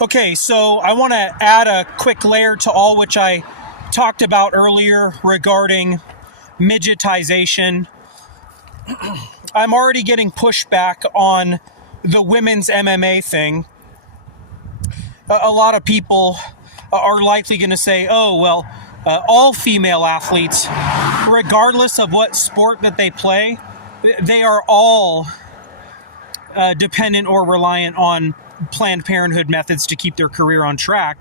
Okay, so I want to add a quick layer to all which I talked about earlier regarding midgetization. I'm already getting pushback on the women's MMA thing. A lot of people are likely going to say, oh, well, all female athletes, regardless of what sport that they play, they are all dependent or reliant on Planned Parenthood methods to keep their career on track.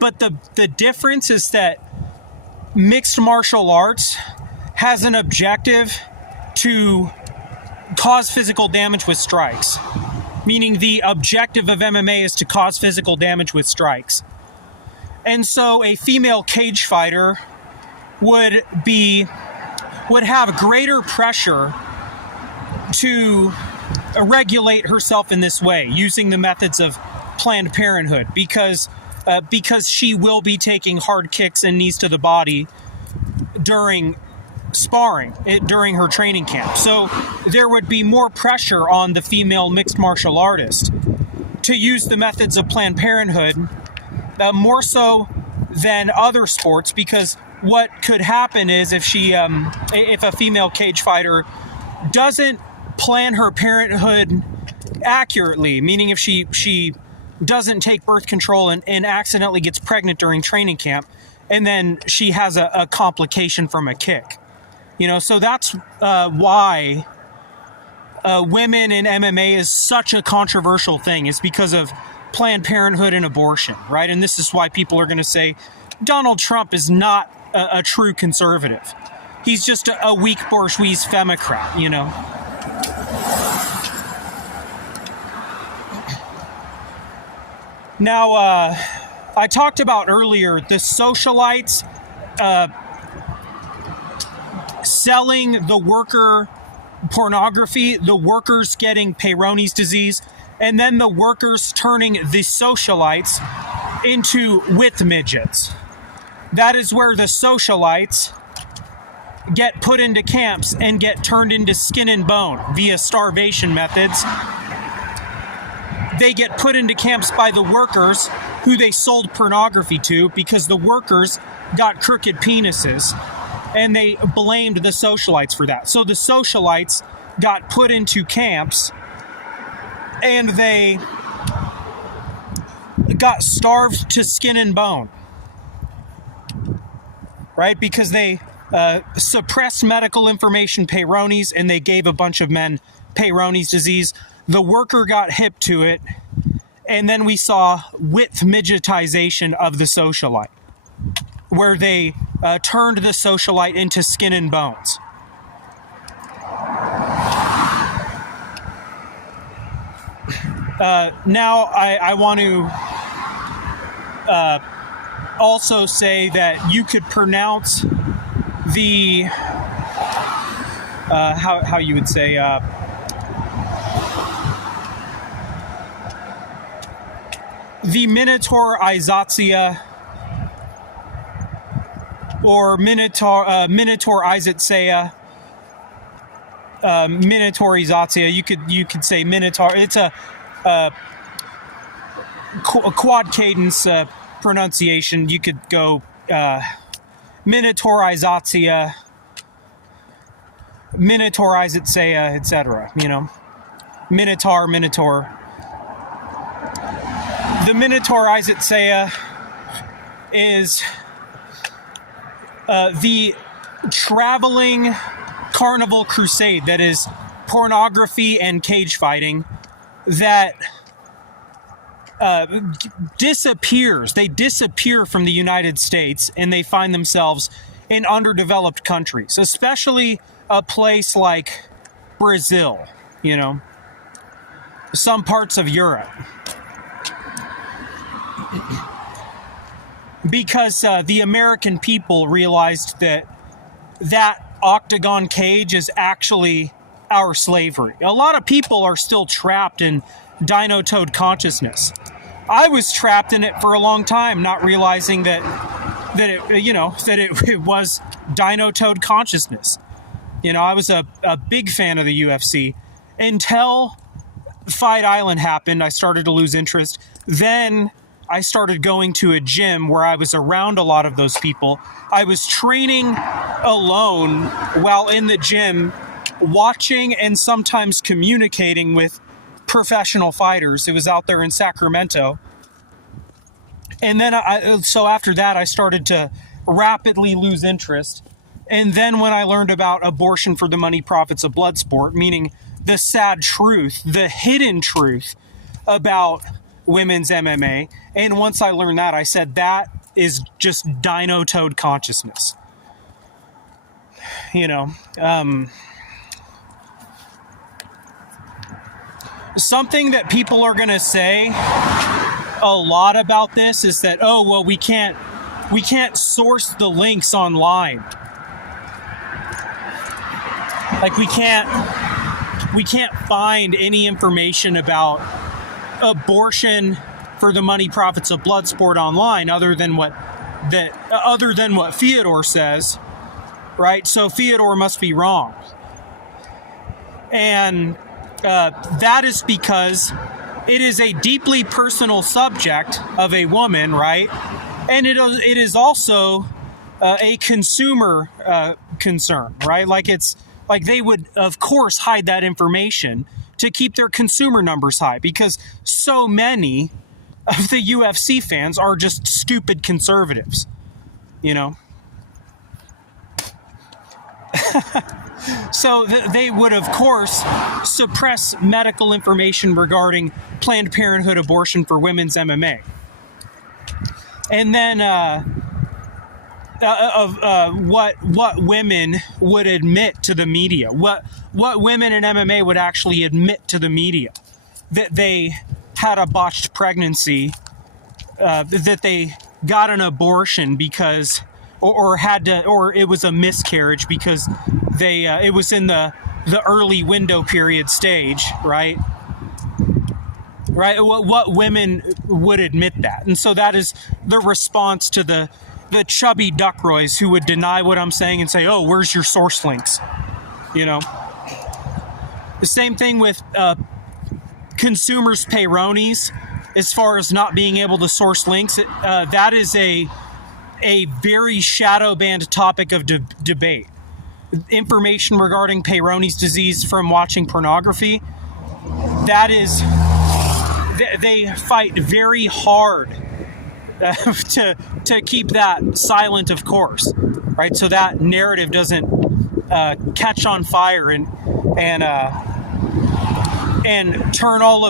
But the difference is that mixed martial arts has an objective to cause physical damage with strikes. Meaning the objective of MMA is to cause physical damage with strikes. And so a female cage fighter would have greater pressure to regulate herself in this way, using the methods of Planned Parenthood, because she will be taking hard kicks and knees to the body during sparring, during her training camp. So there would be more pressure on the female mixed martial artist to use the methods of Planned Parenthood, more so than other sports, because what could happen is if a female cage fighter doesn't plan her parenthood accurately, meaning if she doesn't take birth control and accidentally gets pregnant during training camp, and then she has a complication from a kick. So that's why women in MMA is such a controversial thing. It's because of Planned Parenthood and abortion, right? And this is why people are going to say Donald Trump is not a true conservative. He's just a weak bourgeois femocrat, Now, I talked about earlier the socialites selling the worker pornography, the workers getting Peyronie's disease, and then the workers turning the socialites into with midgets. That is where the socialites get put into camps and get turned into skin and bone via starvation methods. They get put into camps by the workers who they sold pornography to, because the workers got crooked penises, and they blamed the socialites for that. So the socialites got put into camps and they got starved to skin and bone, right? Because they suppressed medical information, Peyronie's, and they gave a bunch of men Peyronie's disease. The worker got hip to it, and then we saw width midgetization of the socialite, where they turned the socialite into skin and bones. Now I want to also say that you could pronounce the how you would say the Minotaurizatia or Minotaurizatia, Minotaurizatia. You could say Minotaur. It's a quad cadence pronunciation. You could go Minotaurizatia, Minotaurizatia, etc. Minotaur. The Minotaurizatia is the traveling carnival crusade that is pornography and cage fighting that disappears. They disappear from the United States and they find themselves in underdeveloped countries, especially a place like Brazil, some parts of Europe. Because the American people realized that octagon cage is actually our slavery. A lot of people are still trapped in dino toad consciousness. I was trapped in it for a long time, not realizing that it was dino toad consciousness. I was a big fan of the UFC until Fight Island happened. I started to lose interest. Then I started going to a gym where I was around a lot of those people. I was training alone while in the gym, watching and sometimes communicating with professional fighters. It was out there in Sacramento. And then so after that, I started to rapidly lose interest. And then when I learned about abortion for the money profits of blood sport, meaning the sad truth, the hidden truth about women's MMA, and once I learned that, I said that is just dino toad consciousness. Something that people are going to say a lot about this is that, oh, well, we can't source the links online. Like we can't find any information about abortion for the money profits of blood sport online other than what Fyodor says, right? So Fyodor must be wrong. And that is because it is a deeply personal subject of a woman, right? And it is also a consumer concern, right? Like they would, of course, hide that information to keep their consumer numbers high because so many of the UFC fans are just stupid conservatives, So they would, of course, suppress medical information regarding Planned Parenthood abortion for women's MMA. And then what women would admit to the media, what women in MMA would actually admit to the media, that they had a botched pregnancy, that they got an abortion because, or it was a miscarriage because it was in the early window period stage, right? Right? What women would admit that, and so that is the response to the chubby duckroys who would deny what I'm saying and say, "Oh, where's your source links?" The same thing with consumers' payronis, as far as not being able to source links. That is a very shadow banned topic of debate. Information regarding Peyronie's disease from watching pornography, that is, they fight very hard to keep that silent, of course, right? So that narrative doesn't catch on fire and turn all of